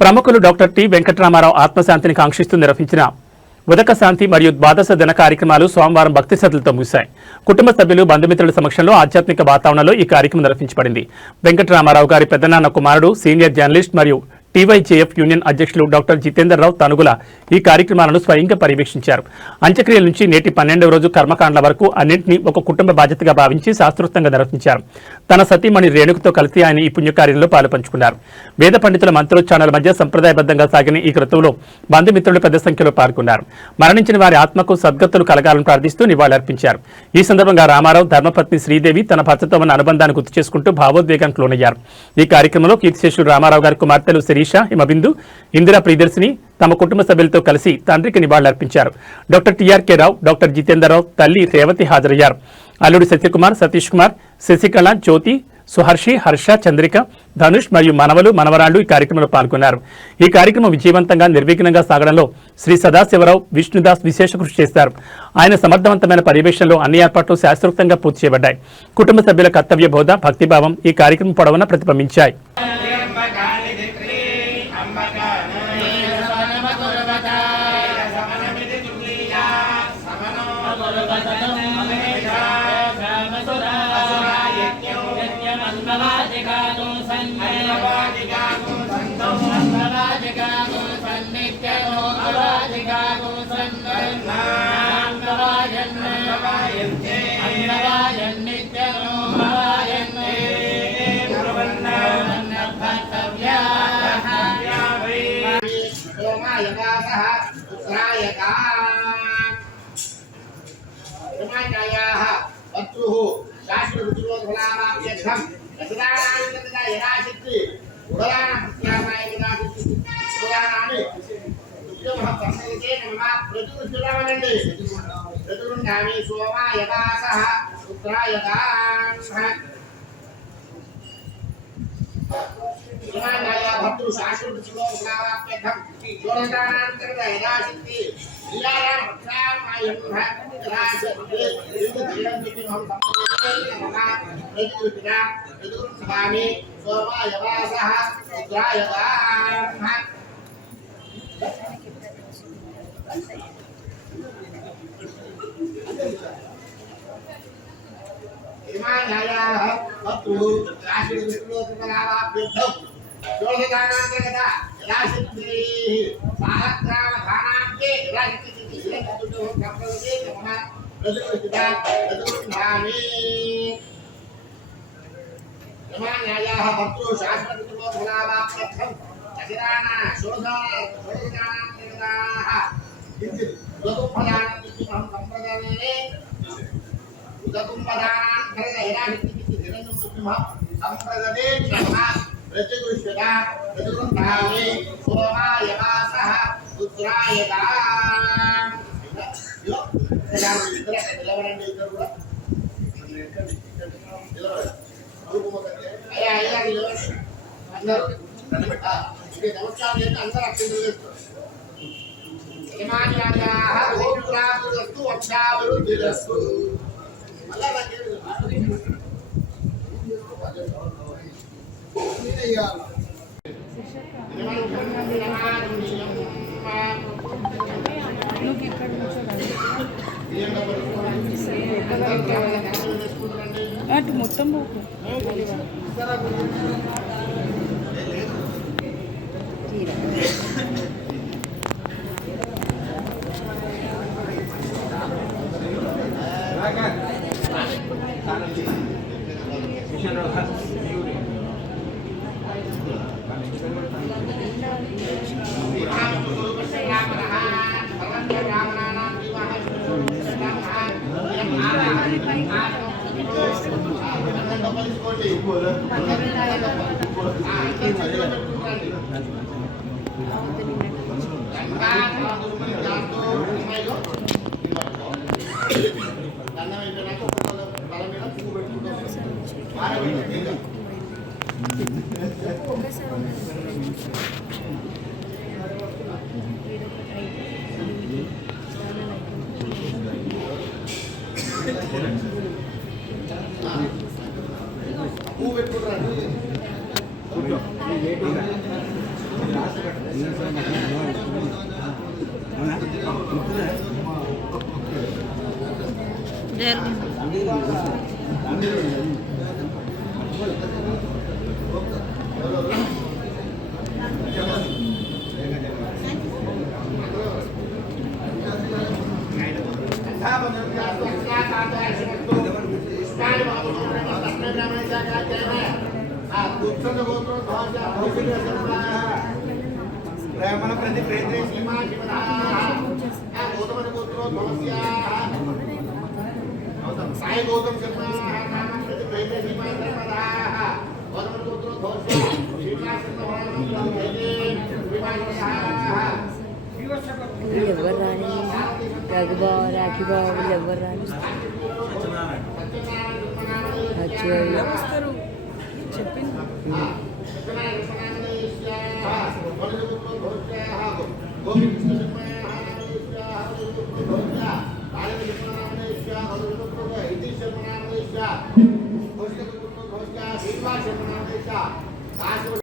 ప్రముఖులు doctor T Venkataramarao ఆత్మశాంతిని కాంక్షిస్తూ నిర్వహించిన ఉదక శాంతి మరియు ద్వాదశ దిన కార్యక్రమాలు సోమవారం భక్తి శ్రద్ధలతో ముగిశాయి. కుటుంబ సభ్యులు బంధుమిత్రుల సమక్షంలో ఆధ్యాత్మిక వాతావరణంలో ఈ కార్యక్రమం నిర్వహించబడింది. వెంకటరామారావు గారి పెద్దనాన్న కుమారుడు సీనియర్ జర్నలిస్ట్ మరియు టీవైజేఎఫ్ యూనియన్ అధ్యక్షులు డాక్టర్ జితేందర్రావు తనుగుల ఈ కార్యక్రమాలను స్వయంగా పర్యవేక్షించారు. అంత్యక్రియల నుంచి నేటి 12వ రోజు కర్మకాండల వరకు అన్నింటినీ ఒక కుటుంబ బాధ్యతగా భావించి శాస్త్రోక్తంగా నిర్వహించారు. తన సతీమణి రేణుకతో కలిసి ఆయన ఈ పుణ్యకార్యంలో పాలుపంచుకున్నారు. వేద పండితుల మంత్రోచ్చారణల మధ్య సంప్రదాయబద్ధంగా సాగిన ఈ క్రతువులో బంధుమిత్రులు పెద్ద సంఖ్యలో పాల్గొన్నారు. మరణించిన వారి ఆత్మకు సద్గతులు కలగాలని ప్రార్థిస్తూ నివాళులర్పించారు. ఈ సందర్భంగా రామారావు ధర్మపత్ని శ్రీదేవి తన భర్తతో ఉన్న అనుబంధాన్ని గుర్తు చేసుకుంటూ భావోద్వేగానికి లోనయ్యారు. ఈ కార్యక్రమంలో కీర్తిశేషులు రామారావు గారి కుమార్తెలు శిరీష, హిమబిందు, ఇందిరా ప్రియదర్శిని తమ కుటుంబ సభ్యులతో కలిసి తండ్రికి నివాళులర్పించారు. డాక్టర్ టిఆర్కే రావు, డాక్టర్ జితేందర్రావు తల్లి రేవతి హాజరయ్యారు. అల్లుడు సత్యకుమార్, సతీష్ కుమార్, శశికళ, జ్యోతి, సుహర్షి, హర్ష, చంద్రిక, ధనుష్ మరియు మనవలు మనవరాళ్లు ఈ కార్యక్రమంలో పాల్గొన్నారు. ఈ కార్యక్రమం విజయవంతంగా నిర్విఘ్నంగా సాగడంలో శ్రీ సదాశివరావు, విష్ణుదాస్ విశేష కృషి చేశారు. ఆయన సమర్థవంతమైన పర్యవేక్షణలో అన్ని ఏర్పాట్లు శాస్త్రోక్తంగా పూర్తి చేయబడ్డాయి. కుటుంబ సభ్యుల కర్తవ్య బోధ, భక్తిభావం ఈ కార్యక్రమం పొడవునా ప్రతిబింబించాయి. అటు మొత్తం Move it to మన ప్రతి ప్రయత్నే శ్రీమా గౌతమ గోత్రో ధ్వస్యా సాయి గౌతమ్ శర్మ ప్రతి ప్రయత్నే శ్రీమా గౌతమ గోత్రో ధ్వస్యా శ్రీమా ఎవరు రాని రఘుబావ రాఖీ బావ వీళ్ళు ఎవరు రాని వస్తారు చెప్పింది శర్మ